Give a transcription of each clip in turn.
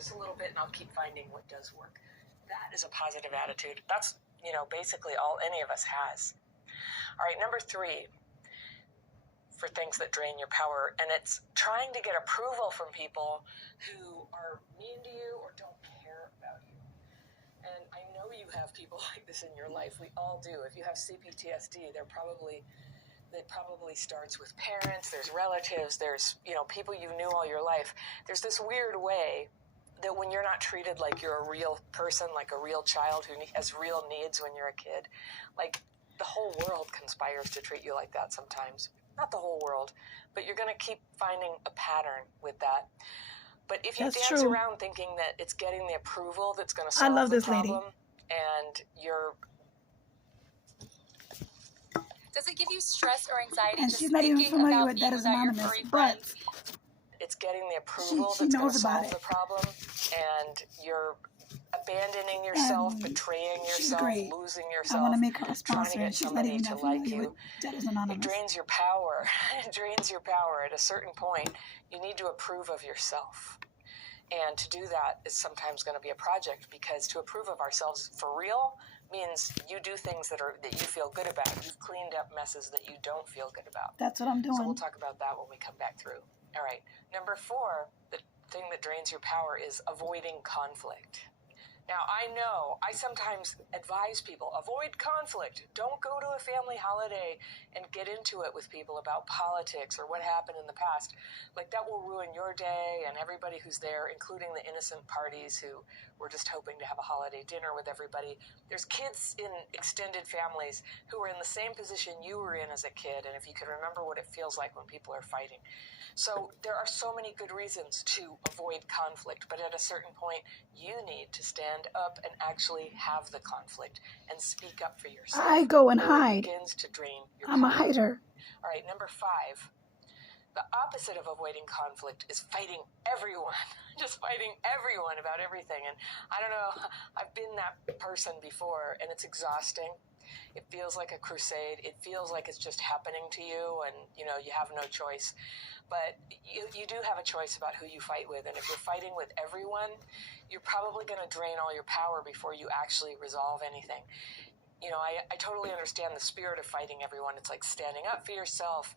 this a little bit and I'll keep finding what does work. That is a positive attitude. That's, basically all any of us has. All right, number 3 for things that drain your power, and it's trying to get approval from people who are mean to you or don't care about you. And I know you have people like this in your life. We all do. If you have CPTSD, it probably starts with parents, there's relatives, there's, people you knew all your life. There's this weird way that when you're not treated like you're a real person, like a real child who has real needs when you're a kid, like the whole world conspires to treat you like that sometimes. Not the whole world, but you're going to keep finding a pattern with that. But if you dance around thinking that it's getting the approval that's going to solve the problem, and you're... Does it give you stress or anxiety and just she's not even thinking familiar about with being that as without your anonymous, furry but friends? It's getting the approval she that's going to knows about solve it. the problem, and you're abandoning yourself, And betraying she's yourself, great. losing I yourself, want to make her a trying to sponsor, get and she's not somebody even to that like familiar you. with that as It anonymous. drains your power. It drains your power. At a certain point, you need to approve of yourself. And to do that is sometimes going to be a project, because to approve of ourselves for real means you do things that you feel good about. You've cleaned up messes that you don't feel good about. That's what I'm doing. So we'll talk about that when we come back through. All right. Number 4, the thing that drains your power is avoiding conflict. Now, I know I sometimes advise people, avoid conflict. Don't go to a family holiday and get into it with people about politics or what happened in the past. Like, that will ruin your day and everybody who's there, including the innocent parties who were just hoping to have a holiday dinner with everybody. There's kids in extended families who are in the same position you were in as a kid, and if you can remember what it feels like when people are fighting. So there are so many good reasons to avoid conflict, but at a certain point, you need to stand up and actually have the conflict and speak up for yourself. I go and or hide. It begins to drain your I'm power. a hider. All right, number 5. The opposite of avoiding conflict is fighting everyone. Just fighting everyone about everything. And I don't know, I've been that person before, and it's exhausting. It feels like a crusade. It feels like it's just happening to you, and you have no choice. But you do have a choice about who you fight with, and if you're fighting with everyone, you're probably going to drain all your power before you actually resolve anything. I totally understand the spirit of fighting everyone. It's like standing up for yourself,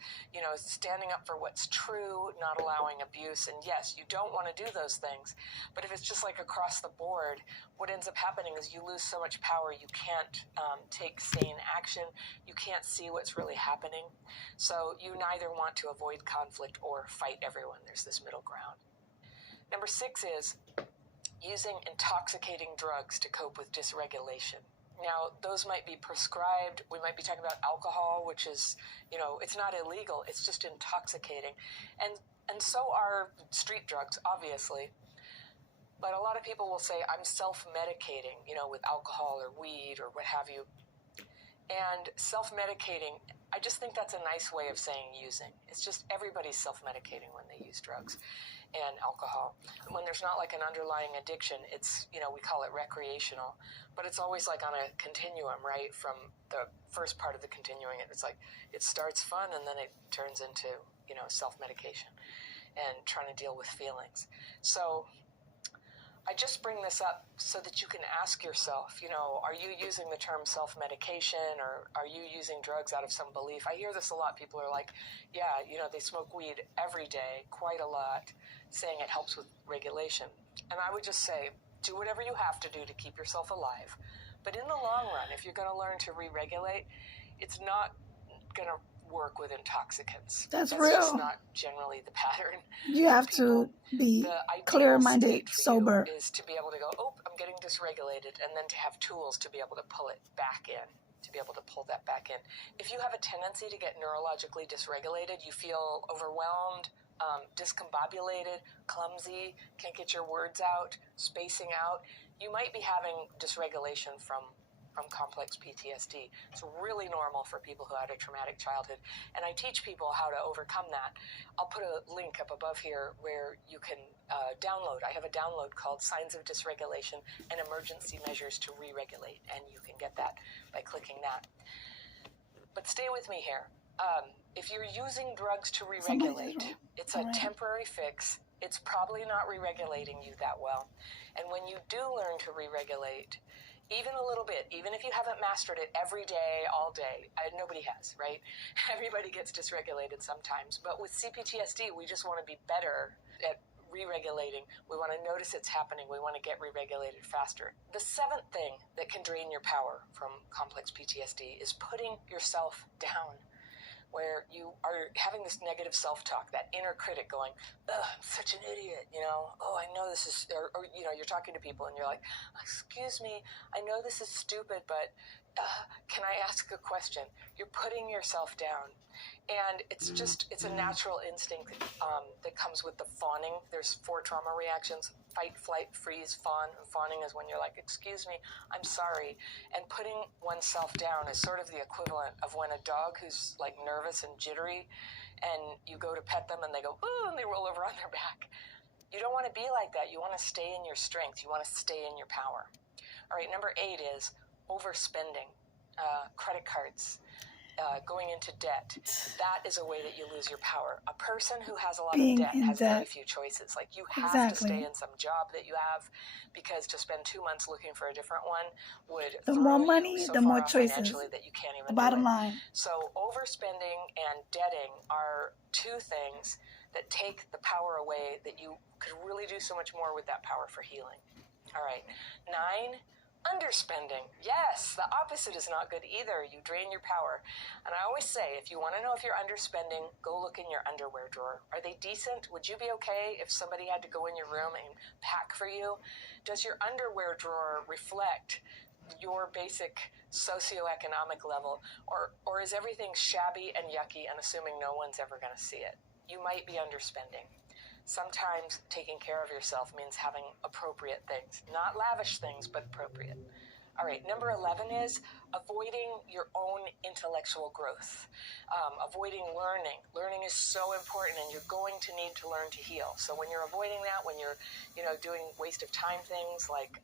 standing up for what's true, not allowing abuse. And yes, you don't want to do those things. But if it's just like across the board, what ends up happening is you lose so much power, you can't take sane action. You can't see what's really happening. So you neither want to avoid conflict or fight everyone. There's this middle ground. Number 6 is using intoxicating drugs to cope with dysregulation. Now, those might be prescribed. We might be talking about alcohol, which is, it's not illegal. It's just intoxicating. And so are street drugs, obviously. But a lot of people will say, I'm self-medicating, with alcohol or weed or what have you. And self-medicating, I just think that's a nice way of saying using. It's just everybody's self-medicating when they use drugs and alcohol. When there's not like an underlying addiction, it's, we call it recreational, but it's always like on a continuum, right? From the first part of the continuing, it's like it starts fun and then it turns into, self-medication and trying to deal with feelings. So I just bring this up so that you can ask yourself, are you using the term self-medication, or are you using drugs out of some belief? I hear this a lot. People are like, yeah, they smoke weed every day, quite a lot, saying it helps with regulation. And I would just say, do whatever you have to do to keep yourself alive. But in the long run, if you're going to learn to re-regulate, it's not going to work with intoxicants. That's real. Just not generally the pattern. You have to be clear-minded, sober. Is to be able to go, I'm getting dysregulated, and then to have tools to be able to pull it back in, to be able to pull that back in. If you have a tendency to get neurologically dysregulated, you feel overwhelmed, discombobulated, clumsy, can't get your words out, spacing out, you might be having dysregulation from complex PTSD. It's really normal for people who had a traumatic childhood. And I teach people how to overcome that. I'll put a link up above here where you can download. I have a download called Signs of Dysregulation and Emergency Measures to Re-Regulate. And you can get that by clicking that. But stay with me here. If you're using drugs to re-regulate, it's a temporary fix. it's probably not re-regulating you that well. And when you do learn to re-regulate, even a little bit, even if you haven't mastered it every day, all day, nobody has, right? Everybody gets dysregulated sometimes. But with CPTSD, we just want to be better at re-regulating. We want to notice it's happening. We want to get re-regulated faster. The seventh thing that can drain your power from complex PTSD is putting yourself down, where you are having this negative self-talk, that inner critic going, ugh, I'm such an idiot, oh, I know this is, or you're talking to people and you're like, excuse me, I know this is stupid, but can I ask a question? You're putting yourself down. And it's a natural instinct that comes with the fawning. There's 4 trauma reactions: fight, flight, freeze, fawn. And fawning is when you're like, excuse me, I'm sorry. And putting oneself down is sort of the equivalent of when a dog who's like nervous and jittery, and you go to pet them and they go, ooh, and they roll over on their back. You don't want to be like that. You want to stay in your strength. You want to stay in your power. All right, number 8 is overspending, credit cards, going into debt. That is a way that you lose your power. A person who has a lot of debt has very few choices. Like, you have to stay in some job that you have, because to spend 2 months looking for a different one would the more money, the more choices. That you can't even the bottom do it. line. So overspending and debting are 2 things that take the power away, that you could really do so much more with that power for healing. All right. 9, underspending. Yes, the opposite is not good either. You drain your power. And I always say, if you want to know if you're underspending, go look in your underwear drawer. Are they decent? Would you be okay if somebody had to go in your room and pack for you? Does your underwear drawer reflect your basic socioeconomic level? Or is everything shabby and yucky and assuming no one's ever going to see it? You might be underspending. Sometimes taking care of yourself means having appropriate things. Not lavish things, but appropriate. All right, number 11 is avoiding your own intellectual growth. Avoiding learning. Learning is so important, and you're going to need to learn to heal. So when you're avoiding that, when you're, doing waste of time things like,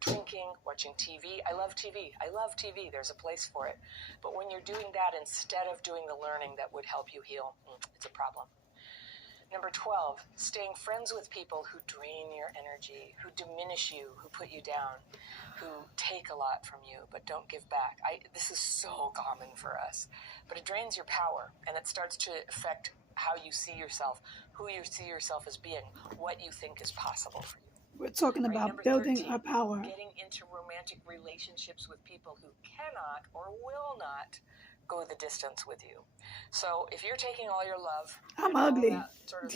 drinking, watching TV. I love TV. There's a place for it. But when you're doing that instead of doing the learning that would help you heal, it's a problem. Number 12, staying friends with people who drain your energy, who diminish you, who put you down, who take a lot from you but don't give back. This is so common for us. But it drains your power, and it starts to affect how you see yourself, who you see yourself as being, what you think is possible for you. We're talking about building 13, our power. Getting into romantic relationships with people who cannot or will not go the distance with you. So if you're taking all your love, I'm ugly. That sort of